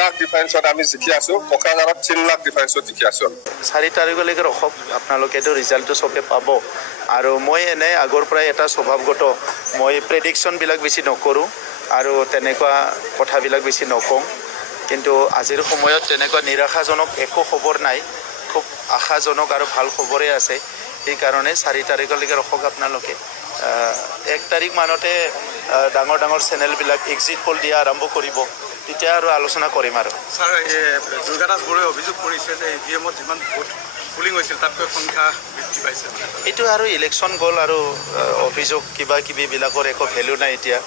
লাখ ডিফাৰেঞ্চত আমি জিকি আছোঁ, কোকৰাঝাৰত 3 লাখ ডিফাৰেঞ্চত জিকি আছোঁ। 4 তাৰিখলৈকে ৰখক, আপোনালোকেতো ৰিজাল্টটো চবে পাব। আৰু মই এনে আগৰ পৰাই এটা স্বভাৱগত মই প্ৰেডিকশ্যনবিলাক বেছি নকৰোঁ আৰু তেনেকুৱা কথাবিলাক বেছি নকওঁ। কিন্তু আজিৰ সময়ত তেনেকুৱা নিৰাশাজনক একো খবৰ নাই, খুব আশাজনক আৰু ভাল খবৰে আছে। সেইকাৰণে 4 তাৰিখলৈকে ৰখক আপোনালোকে। 1 তাৰিখ মানতে ডাঙৰ ডাঙৰ চেনেলবিলাক এক্সিট পল দিয়া আৰম্ভ কৰিব, তেতিয়া আৰু আলোচনা কৰিম আৰু। ছাৰ, দুৰ্গাদাস বৰুৱাই অভিযোগ কৰিছে যে EVM-ত যিমান ভোট পুলিং হৈছিল তাতকৈ সংখ্যা বৃদ্ধি পাইছে। এইটো আৰু ইলেকশ্যন গ'ল আৰু অভিযোগ কিবা কিবিবিলাকৰ একো ভেলু নাই এতিয়া।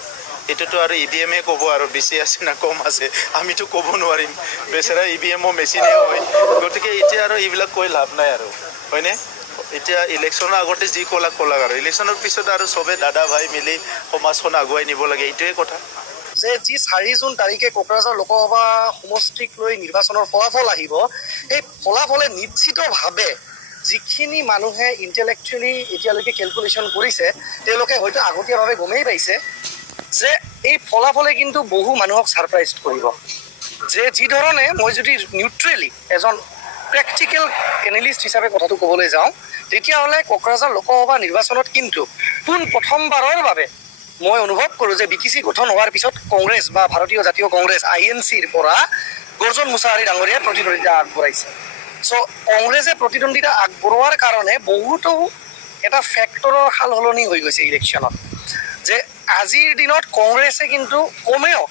এইটোতো আৰু EVM-এ ক'ব আৰু বেছি আছে না কম আছে, আমিতো ক'ব নোৱাৰিম। বেচেৰা EVM-ও মেচিনে হয়, গতিকে এতিয়া আৰু এইবিলাক কৈ লাভ নাই আৰু, হয়নে? এতিয়া ইলেকশ্যনৰ আগতে যি ক'লাক আৰু ইলেকশ্যনৰ পিছত আৰু চবে দাদা ভাই মিলি সমাজখন আগুৱাই নিব লাগে, এইটোৱে কথা। যে যি 4 জুন তাৰিখে কোকৰাঝাৰ লোকসভা সমষ্টিক লৈ নিৰ্বাচনৰ ফলাফল আহিব, সেই ফলাফলে নিশ্চিতভাৱে যিখিনি মানুহে ইণ্টেলেকচুৱেলি এতিয়ালৈকে কেলকুলেশ্যন কৰিছে, তেওঁলোকে হয়তো আগতীয়াভাৱে গমেই পাইছে যে এই ফলাফলে কিন্তু বহু মানুহক ছাৰপ্ৰাইজ কৰিব। যে যি ধৰণে মই যদি নিউট্ৰেলি এজন প্ৰেক্টিকেল এনালিষ্ট হিচাপে কথাটো ক'বলৈ যাওঁ, তেতিয়াহ'লে কোকৰাঝাৰ লোকসভা নিৰ্বাচনত কিন্তু প্ৰথমবাৰৰ বাবে মই অনুভৱ কৰোঁ যে BTC গঠন হোৱাৰ পিছত কংগ্ৰেছ বা ভাৰতীয় জাতীয় কংগ্ৰেছ INCৰ পৰা গৰ্জন মুছাহাৰী ডাঙৰীয়াই প্ৰতিদ্বন্দ্বিতা আগবঢ়াইছে। চ' কংগ্ৰেছে প্ৰতিদ্বন্দ্বিতা আগবঢ়োৱাৰ কাৰণে বহুতো এটা ফেক্টৰৰ সাল সলনি হৈ গৈছে ইলেকশ্যনত। যে আজিৰ দিনত কংগ্ৰেছে কিন্তু কমেও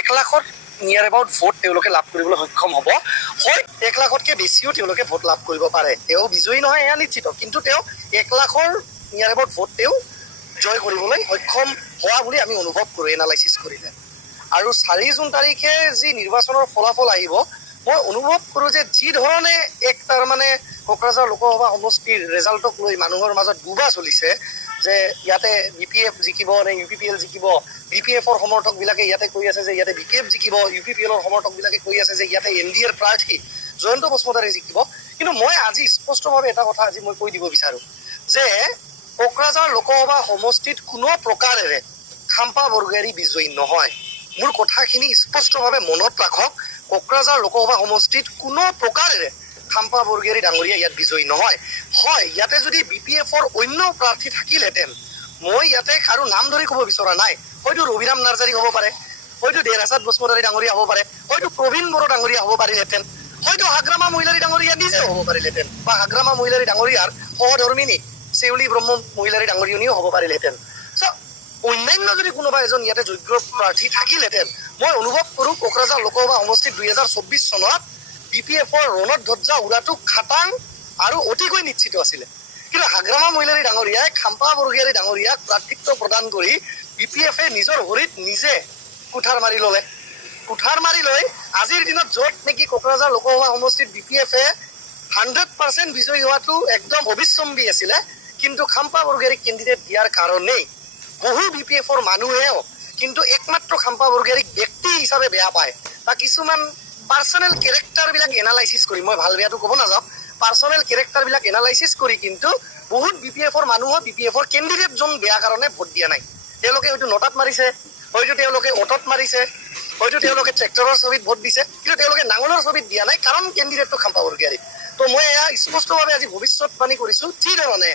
1 লাখত নিয়াৰ এবাউট ভোট তেওঁলোকে লাভ কৰিবলৈ সক্ষম হ'ব। হয়, 1 লাখতকৈ বেছিও তেওঁলোকে ভোট লাভ কৰিব পাৰে। তেওঁ বিজয়ী নহয় এয়া নিশ্চিত, কিন্তু তেওঁ 1 লাখৰ নিয়াৰ এবাউট ভোট তেওঁ জয় কৰিবলৈ সক্ষম হোৱা বুলি আমি অনুভৱ কৰোঁ এনালাইচিছ কৰিলে। আৰু 4 জুন তাৰিখে যি নিৰ্বাচনৰ ফলাফল আহিব, মই অনুভৱ কৰোঁ যে যি ধৰণে তাৰমানে কোকৰাঝাৰ লোকসভা সমষ্টিৰ ৰেজাল্টক লৈ মানুহৰ মাজত বুবা চলিছে যে ইয়াতে BPF জিকিব নে UPPL জিকিব, BPF-ৰ সমৰ্থকবিলাকে ইয়াতে কৈ আছে যে ইয়াতে BPF জিকিব, UPPL-ৰ সমৰ্থকবিলাকে কৈ আছে যে ইয়াতে NDAৰ প্ৰাৰ্থী জয়ন্ত বসুমতাৰী জিকিব। কিন্তু মই আজি স্পষ্টভাৱে এটা কথা আজি মই কৈ দিব বিচাৰোঁ যে কোকৰাঝাৰ লোকসভা সমষ্টিত কোনো প্ৰকাৰেৰে খাম্পা বৰগোহাঞি বিজয়ী নহয়। মোৰ কথাখিনি স্পষ্টভাৱে মনত ৰাখক, কোকৰাঝাৰ লোকসভা সমষ্টিত কোনো প্ৰকাৰেৰে খাম্পা বৰগোহাঞি ডাঙৰীয়া ইয়াত বিজয়ী নহয়। হয়, ইয়াতে যদি BPF-ৰ অন্য প্ৰাৰ্থী থাকিলহেঁতেন, মই ইয়াতে কাৰো নাম ধৰি ক'ব বিচৰা নাই, হয়তো ৰবিৰাম নাৰ্জাৰী হ'ব পাৰে, হয়তো দেৰাচাঁদ বসুমতাৰী ডাঙৰীয়া হ'ব পাৰে, হয়তো প্ৰবীণ বড়ো ডাঙৰীয়া হ'ব পাৰিলেহেঁতেন, হয়তো হাগ্ৰামা মহিলাৰী ডাঙৰীয়া নিজে হ'ব পাৰিলেহেঁতেন, বা হাগ্ৰামা মহিলাৰী ডাঙৰীয়াৰ সহধৰ্মিনী চেউলী ব্ৰহ্ম মহিলাৰী ডাঙৰীয়নীও হ'ব পাৰিলেহেঁতেন। চ' অন্যান্য যদি কোনোবা এজন ইয়াতে যোগ্য প্ৰাৰ্থী থাকিলহেঁতেন, মই অনুভৱ কৰোঁ কোকৰাঝাৰ লোকসভা সমষ্টিত 2024 চনত BPF-ৰ ৰণত ধ্বজা উৰাটো খাটাং আৰু অতিকৈ নিশ্চিত আছিলে। কিন্তু হাগ্ৰামা মহিলাৰী ডাঙৰীয়াই খাম্পা বৰগোহাঞি ডাঙৰীয়াক প্ৰাৰ্থিত্ব প্ৰদান কৰি BPF-এ নিজৰ ভৰিত নিজে কুঠাৰ মাৰি ল'লে। কুঠাৰ মাৰি লৈ আজিৰ দিনত য'ত নেকি কোকৰাঝাৰ লোকসভা সমষ্টিত BPF-এ 100% বিজয়ী হোৱাটো একদম অবিশ্বাম্বী আছিলে, কিন্তু খাম্পা বৰগোহাঞিক কেণ্ডিডেট দিয়াৰ কাৰণেই বহু BPF-ৰ মানুহেও কিন্তু একমাত্ৰ খাম্পা বৰগোহাঞিক ব্যক্তি হিচাপে বেয়া পায়, বা কিছুমান পাৰ্চনেল কেৰেক্টাৰবিলাক এনালাইচিছ কৰি, মই ভাল বেয়াটো ক'ব নাযাওঁ, পাৰ্চনেল কেৰেক্টাৰবিলাক এনালাইচিছ কৰি কিন্তু বহুত BPF-ৰ মানুহো BPF-ৰ কেণ্ডিডেটজন বেয়া কাৰণে ভোট দিয়া নাই। তেওঁলোকে হয়তো নটাত মাৰিছে, হয়তো তেওঁলোকে অটত মাৰিছে, হয়তো তেওঁলোকে ট্ৰেক্টৰৰ ছবিত ভোট দিছে, কিন্তু তেওঁলোকে নাঙলৰ ছবিত দিয়া নাই, কাৰণ কেণ্ডিডেটটো খাম্পা বৰগোহাঞি। তো মই এয়া স্পষ্টভাৱে আজি ভৱিষ্যতবাণী কৰিছোঁ, যি ধৰণে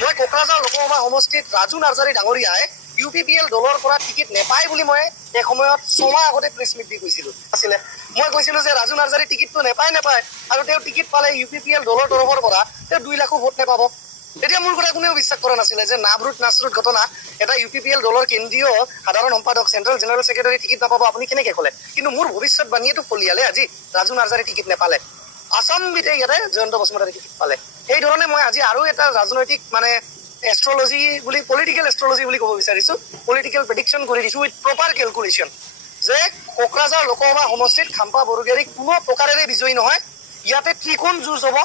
মই কোকৰাঝাৰ লোকসভা সমষ্টিত ৰাজু নাৰ্জাৰী ডাঙৰীয়াই UPPL দলৰ পৰা টিকেট নেপায় বুলি মই এসময়ত 6 মাহ আগতে প্ৰেছ মিট দি কৈছিলোঁ আছিলে। মই কৈছিলোঁ যে ৰাজু নাৰ্জাৰী টিকেটটো নেপায় আৰু তেওঁ টিকেট পালে UPPL দলৰ তৰফৰ পৰা তেওঁ 2 লাখো ভোট নেপাব। তেতিয়া মোৰ কথা কোনেও বিশ্বাস কৰা নাছিলে যে নাবৰুট নাচৰুট ঘটনা, এটা UPPL দলৰ কেন্দ্ৰীয় সাধাৰণ সম্পাদক চেণ্ট্ৰেল জেনেৰেল ছেক্ৰেটাৰী টিকেট নাপাব, আপুনি কেনেকৈ ক'লে? কিন্তু মোৰ ভৱিষ্যতবাণীয়েতো ফলিয়ালে আজি ৰাজু নাৰ্জাৰী টিকেট নেপালে, আছামবিতে ইয়াতে জয়ন্ত বসুমতাৰী টিকেট পালে। সেইধৰণে মই আজি আৰু এটা ৰাজনৈতিক মানে এষ্ট্ৰলজি বুলি, পলিটিকেল এষ্ট্ৰলজি বুলি ক'ব বিচাৰিছোঁ, পলিটিকেল প্ৰেডিকশ্যন কৰি দিছোঁ উইথ প্ৰপাৰ কেলকুলেশ্যন, যে কোকৰাঝাৰ লোকসভা সমষ্টিত খাম্পা বৰগোহাঞি কোনো প্ৰকাৰেৰে বিজয়ী নহয়। ইয়াতে ত্ৰিকোণ যুঁজ হ'ব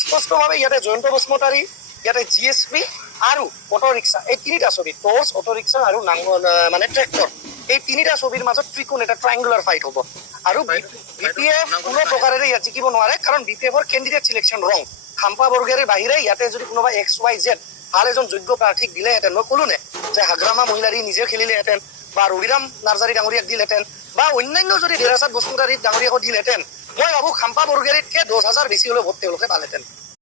স্পষ্টভাৱে। ইয়াতে জয়ন্ত বসুমতাৰী, ইয়াতে GSP আৰু অটো ৰিক্সা, এই 3টা ছবি, টৰ্চ, অটো ৰিক্সা আৰু মানে ট্ৰেক্টৰ, এই 3টা ছবিৰ মাজত ত্ৰিকোণ, এটা ট্ৰাইংগুলাৰ ফাইট হ'ব। আৰু BPF কোনো প্ৰকাৰেৰে ইয়াত জিকিব নোৱাৰে, কাৰণ BPF-ৰ কেণ্ডিডেট চিলেকশ্যন ৰং। খাম্পা বৰগোহাঞিৰ বাহিৰে ইয়াতে যদি কোনোবা XYZ ভাল এজন যোগ্য প্ৰাৰ্থীক দিলেহেঁতেন, মই ক'লো নে যে হাগ্ৰামা মহিলাৰী নিজে খেলিলেহেঁতেন, বা ৰবিৰাম নাৰ্জাৰী ডাঙৰীয়াক দিলেহেঁতেন, বা অন্যান্য যদি ধীৰাচাঁদ বসুমতাৰী ডাঙৰীয়াকো দিলেহেঁতেন মই ভাবোঁ খাম্পা বৰগোহাঞিতকৈ 10,000 বেছি হ'লেও ভোট তেওঁলোকে পালেহেঁতেন।